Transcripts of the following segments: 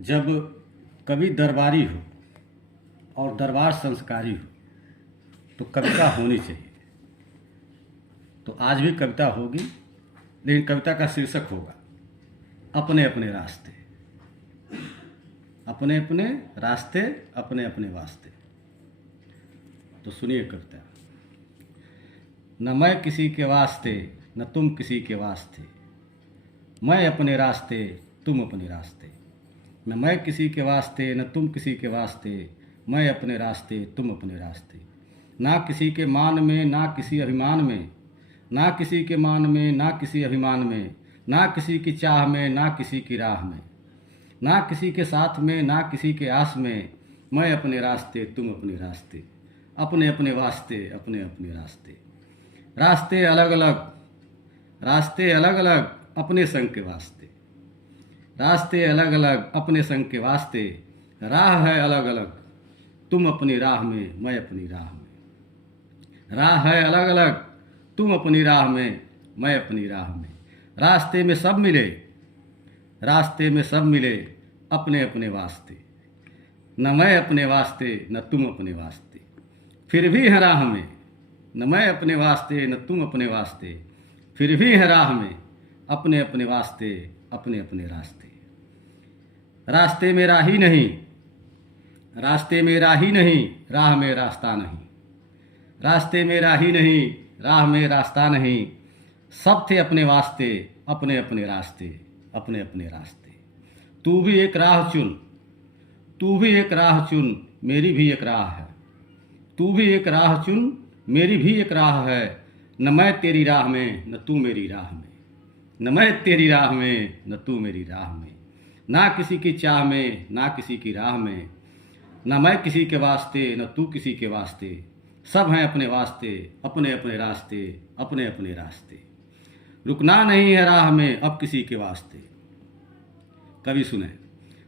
जब कवि दरबारी हो और दरबार संस्कारी हो तो कविता होनी चाहिए। तो आज भी कविता होगी, लेकिन कविता का शीर्षक होगा अपने अपने रास्ते। अपने अपने रास्ते, अपने अपने वास्ते। तो सुनिए कविता। न मैं किसी के वास्ते, न तुम किसी के वास्ते। मैं अपने रास्ते, तुम अपने रास्ते। न मैं किसी के वास्ते, न तुम किसी के वास्ते। मैं अपने रास्ते, तुम अपने रास्ते। ना किसी के मान में, ना किसी अभिमान में। ना किसी के मान में, ना किसी अभिमान में। ना किसी की चाह में, ना किसी की राह में। ना किसी के साथ में, ना किसी के आस में। मैं अपने रास्ते, तुम अपने रास्ते। अपने अपने वास्ते, अपने अपने रास्ते। रास्ते अलग अलग, रास्ते अलग अलग अपने संग के वास्ते। रास्ते अलग अलग अपने संग के वास्ते। राह है अलग अलग, तुम अपनी राह में, मैं अपनी राह में। राह है अलग अलग, तुम अपनी राह में, मैं अपनी राह में। रास्ते में सब मिले, रास्ते में सब मिले अपने अपने वास्ते। न मैं अपने वास्ते, न तुम अपने वास्ते। फिर भी है राह में, न मैं अपने वास्ते, न तुम अपने वास्ते। फिर भी है राह में, अपने अपने वास्ते, अपने अपने रास्ते। रास्ते में राही नहीं, रास्ते में राही नहीं, राह में रास्ता नहीं। रास्ते में राही नहीं, राह में रास्ता नहीं। सब थे अपने वास्ते, अपने अपने रास्ते, अपने अपने रास्ते। तू भी एक राह चुन, तू भी एक राह चुन, मेरी भी एक राह है। तू भी एक राह चुन, मेरी भी एक राह है। न मैं तेरी राह में, न तू मेरी राह में। न मैं तेरी राह में, न तू मेरी राह में। ना किसी की चाह में, ना किसी की राह में। न मैं किसी के वास्ते, न तू किसी के वास्ते। सब हैं अपने वास्ते, अपने अपने रास्ते, अपने अपने रास्ते। रुकना नहीं है राह में अब किसी के वास्ते। कवि सुने।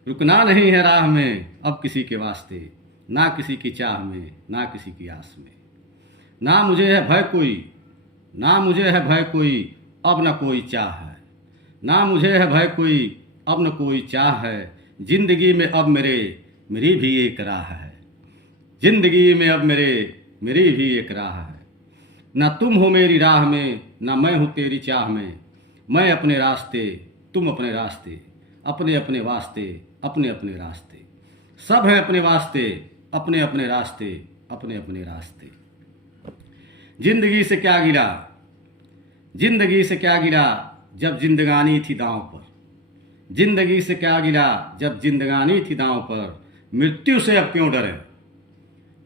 रुकना नहीं है राह में अब किसी के वास्ते। ना किसी की चाह में, ना किसी की आस में। ना मुझे है भय कोई, ना मुझे है भय कोई, अब न कोई चाह है। ना मुझे है भय कोई, अब न कोई चाह है। जिंदगी में अब मेरी भी एक राह है। जिंदगी में अब मेरी भी एक राह है। ना तुम हो मेरी राह में, ना मैं हूँ तेरी चाह में। मैं अपने रास्ते, तुम अपने रास्ते। अपने अपने वास्ते, अपने अपने रास्ते। सब हैं अपने वास्ते, अपने अपने रास्ते, अपने अपने रास्ते। जिंदगी से क्या गिरा, जिंदगी से क्या गिरा जब जिंदगानी थी दांव पर। जिंदगी से क्या गिरा जब जिंदगानी थी दांव पर। मृत्यु से अब क्यों डरे,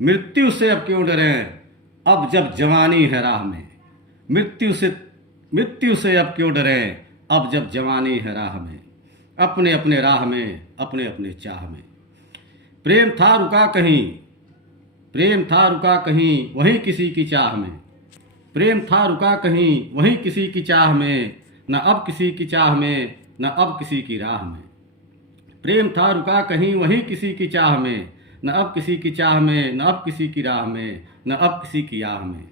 मृत्यु से अब क्यों डरे, अब जब जवानी है राह में। मृत्यु से अब क्यों डरे, अब जब जवानी है राह में। अपने अपने राह में, अपने अपने चाह में। प्रेम था रुका कहीं, प्रेम था रुका कहीं वहीं किसी की चाह में। प्रेम था रुका कहीं वहीं किसी की चाह में। न अब किसी की चाह में, न अब किसी की राह में। प्रेम था रुका कहीं वहीं किसी की चाह में। न अब किसी की चाह में, न अब किसी की राह में, न अब किसी की आह में।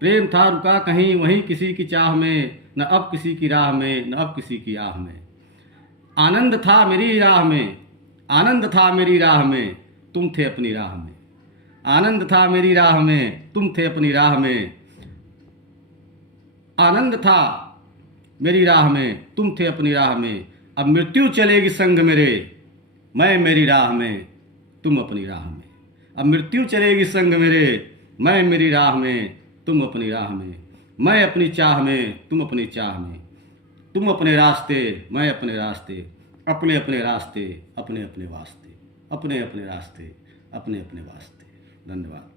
प्रेम था रुका कहीं वहीं किसी की चाह में। न अब किसी की राह में, न अब किसी की आह में। आनंद था मेरी राह में, आनंद था मेरी राह में, तुम थे अपनी राह में। आनंद था मेरी राह में, तुम थे अपनी राह में। आनंद था मेरी राह में, तुम थे अपनी राह में। अब मृत्यु चलेगी संग मेरे, मैं मेरी राह में, तुम अपनी राह में। अब मृत्यु चलेगी संग मेरे, मैं मेरी राह में, तुम अपनी राह में। मैं अपनी चाह में, तुम अपनी चाह में। तुम अपने रास्ते, मैं अपने रास्ते। अपने अपने रास्ते, अपने अपने वास्ते। अपने अपने रास्ते, अपने अपने वास्ते। धन्यवाद।